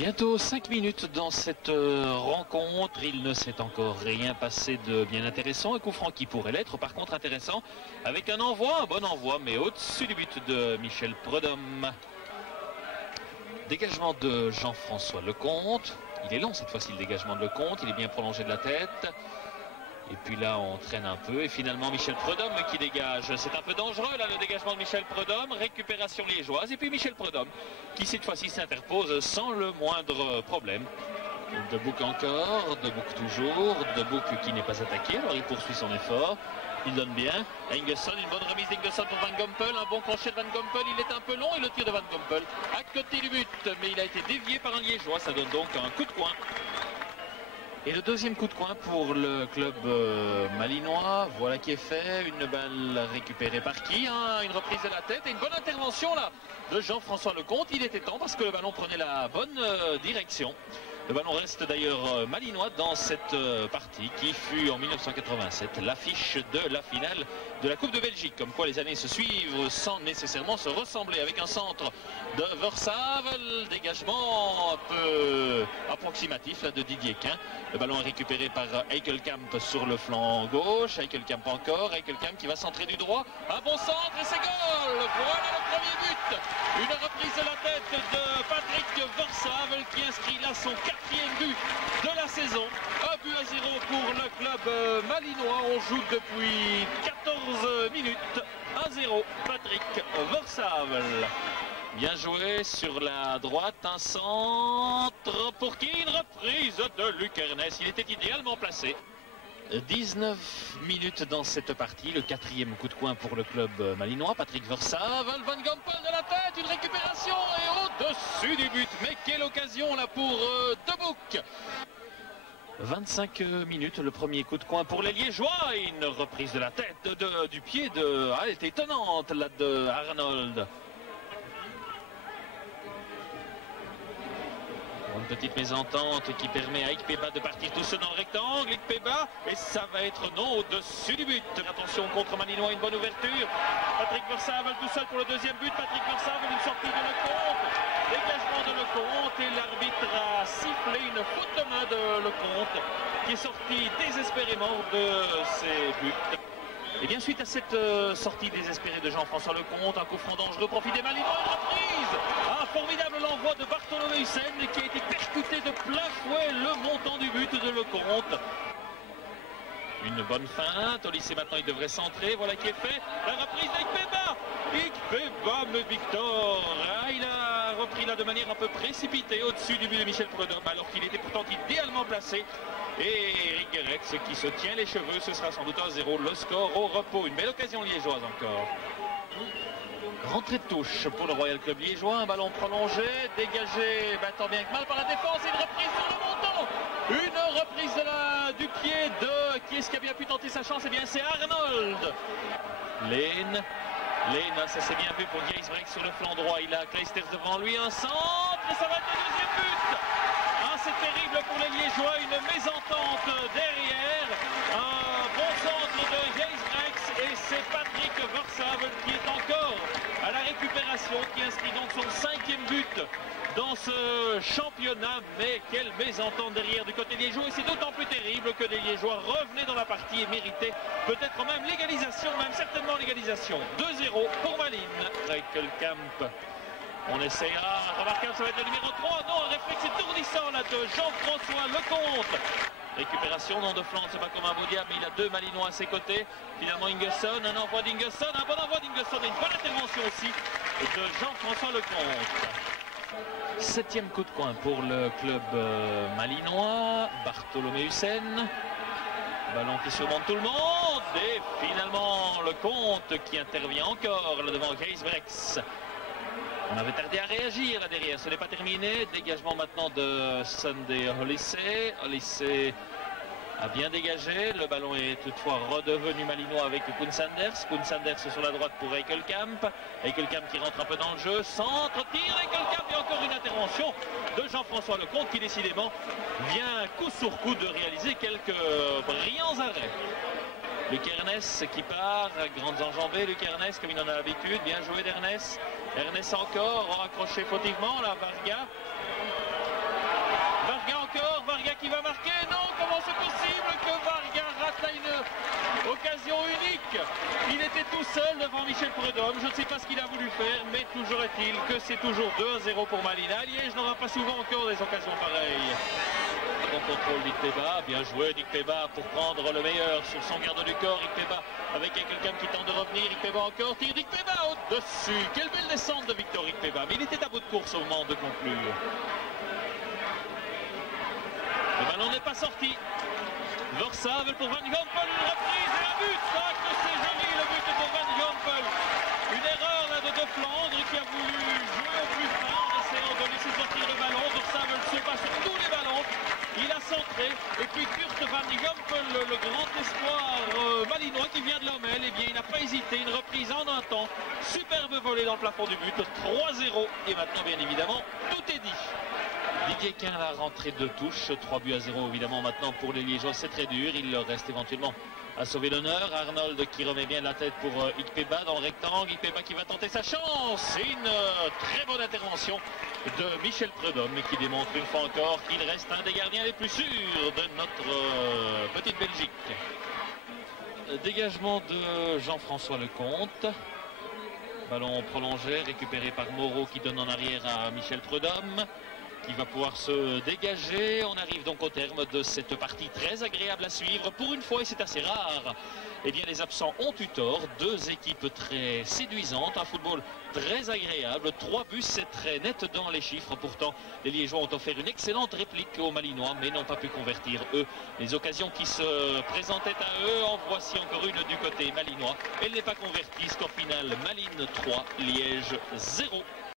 Bientôt 5 minutes dans cette rencontre, il ne s'est encore rien passé de bien intéressant. Un coup franc qui pourrait l'être, par contre intéressant, avec un envoi, un bon envoi, mais au-dessus du but de Michel Prudhomme. Dégagement de Jean-François Lecomte. Il est long cette fois-ci le dégagement de Lecomte, il est bien prolongé de la tête. Et puis là on traîne un peu et finalement Michel Prudhomme qui dégage. C'est un peu dangereux là le dégagement de Michel Prudhomme. Récupération liégeoise et puis Michel Prudhomme qui cette fois-ci s'interpose sans le moindre problème. Debouc encore, Debouc toujours, Debouc qui n'est pas attaqué, alors il poursuit son effort. Il donne bien. Ingesson, une bonne remise d'Ingesson pour Van Gompel. Un bon crochet de Van Gompel. Il est un peu long et le tir de Van Gompel à côté du but. Mais il a été dévié par un liégeois. Ça donne donc un coup de coin. Et le deuxième coup de coin pour le club malinois. Voilà qui est fait. Une balle récupérée par qui une reprise de la tête et une bonne intervention là de Jean-François Lecomte. Il était temps parce que le ballon prenait la bonne direction. Le ballon reste d'ailleurs malinois dans cette partie qui fut en 1987 l'affiche de la finale de la Coupe de Belgique. Comme quoi les années se suivent sans nécessairement se ressembler, avec un centre de Versavel, dégagement un peu approximatif là, de Didier Quin. Le ballon est récupéré par Heikelkamp sur le flanc gauche. Heikelkamp encore, Heikelkamp qui va centrer du droit. Un bon centre et c'est goal. Voilà le premier but. Une reprise de la tête de Patrick Versavel qui inscrit là son quatrième but de la saison. 1-0 pour le club malinois. On joue depuis 14 minutes. 1-0 Patrick Versavel. Bien joué sur la droite, un centre pour qui? Une reprise de Luc Ernest. Il était idéalement placé. 19 minutes dans cette partie, le quatrième coup de coin pour le club malinois. Patrick Versavel, Van Gompel de la tête, une récupération et au-dessus du but. Mais quelle occasion là pour Debouc. 25 minutes, le premier coup de coin pour les Liégeois. Et une reprise de la tête du pied de... elle était étonnante là de Arnold. Une petite mésentente qui permet à Ikpeba de partir tout seul dans le rectangle. Ikpeba, et ça va être non au-dessus du but. Attention contre Malinois, une bonne ouverture. Patrick Versavel tout seul pour le deuxième but. Patrick Versavel, une sortie de Lecomte. Dégagement de Lecomte et l'arbitre a sifflé une faute de main de Lecomte qui est sorti désespérément de ses buts. Et bien suite à cette sortie désespérée de Jean-François Lecomte, un coup franc dangereux, profit des Malinois, une reprise. Un formidable envoi de Bartholomé Hussein qui a été percuté de plein fouet le montant du but de Lecomte. Une bonne feinte, au lycée maintenant il devrait centrer, voilà qui est fait. La reprise d'Ikpeba. Ikpeba, mais Victor, il a repris là de manière un peu précipitée au-dessus du but de Michel Prudhomme alors qu'il était pourtant idéalement placé. Et Eric Guérex qui se tient les cheveux, ce sera sans doute 1-0, le score au repos. Une belle occasion liégeoise encore. Rentrée de touche pour le Royal Club liégeois, un ballon prolongé, dégagé, tant bien que mal par la défense, une reprise sur le montant. Une reprise du pied de... Qui est-ce qui a bien pu tenter sa chance? Eh bien c'est Arnold. Lane, ça s'est bien vu pour Geisbrecht sur le flanc droit. Il a Kleisters devant lui, un centre et ça va être le deuxième but. C'est terrible pour les Liégeois, une mésentente derrière. Un bon centre de Geisbrecht et c'est Patrick Versavel qui est encore à la récupération, qui inscrit donc son 5e but dans ce championnat. Mais quelle mésentente derrière du côté liégeois, et c'est d'autant plus terrible que les Liégeois revenaient dans la partie et méritaient peut-être même l'égalisation, même certainement l'égalisation. 2-0 pour Malines. Heikelkamp. On essaiera, remarquable, ça va être le numéro 3. Non, un réflexe étourdissant là de Jean-François Lecomte. Récupération, non de flanc, c'est pas comme un beau diable, mais il a deux Malinois à ses côtés. Finalement Ingesson, un envoi d'Ingesson, un bon envoi d'Ingesson et une bonne intervention aussi de Jean-François Lecomte. 7e coup de coin pour le club malinois. Bartholomé Hussein. Ballon qui surmonte tout le monde. Et finalement Lecomte qui intervient encore là devant Geisbrecht. On avait tardé à réagir là derrière, ce n'est pas terminé. Dégagement maintenant de Sunday Olysée. Olysée a bien dégagé. Le ballon est toutefois redevenu malinois avec Koen Sanders. Koen Sanders sur la droite pour Heikelkamp. Heikelkamp qui rentre un peu dans le jeu. Centre, tire Heikelkamp et encore une intervention de Jean-François Lecomte qui décidément vient coup sur coup de réaliser quelques brillants arrêts. Luc Ernest qui part, grandes enjambées, Luc Ernest comme il en a l'habitude, bien joué d'Ernest. Ernest encore, accroché fautivement, là, Varga. était tout seul devant Michel Prudhomme. Je ne sais pas ce qu'il a voulu faire, mais toujours est-il que c'est toujours 2-0 pour Malina. Liège n'aura pas souvent encore des occasions pareilles. Bon contrôle Nick Peba, bien joué Nick Peba pour prendre le meilleur sur son garde du corps. Nick Peba avec quelqu'un qui tente de revenir. Nick Peba encore tire. Nick Peba au-dessus. Quelle belle descente de Victor Nick Peba, mais il était à bout de course au moment de conclure. Le ballon n'est pas sorti. Versavel pour Van Gompel, une reprise et un but. Ah, que c'est joli le but pour Van Gompel. Une erreur là de Flandre qui a voulu jouer au plus bas en essayant de laisser sortir le ballon. Versavel se bat sur tous les ballons. Il a centré. Et puis Kurt Van Gompel, le grand espoir malinois qui vient de l'Amel, eh bien il n'a pas hésité. Une reprise en un temps. Superbe volée dans le plafond du but. 3-0. Et maintenant, bien évidemment, tout est dit. Didier Quin à la rentrée de touche, 3-0 évidemment maintenant pour les Liégeois, c'est très dur, il leur reste éventuellement à sauver l'honneur. Arnold qui remet bien la tête pour Ikpeba dans le rectangle, Ikpeba qui va tenter sa chance, et une très bonne intervention de Michel Prudhomme qui démontre une fois encore qu'il reste un des gardiens les plus sûrs de notre petite Belgique. Dégagement de Jean-François Lecomte. Ballon prolongé, récupéré par Moreau qui donne en arrière à Michel Prudhomme, qui va pouvoir se dégager. On arrive donc au terme de cette partie très agréable à suivre. Pour une fois, et c'est assez rare, eh bien les absents ont eu tort. Deux équipes très séduisantes, un football très agréable. 3 buts, c'est très net dans les chiffres. Pourtant, les Liégeois ont offert une excellente réplique aux Malinois, mais n'ont pas pu convertir, eux, les occasions qui se présentaient à eux. En voici encore une du côté malinois. Elle n'est pas convertie. Score final, Malines 3, Liège 0.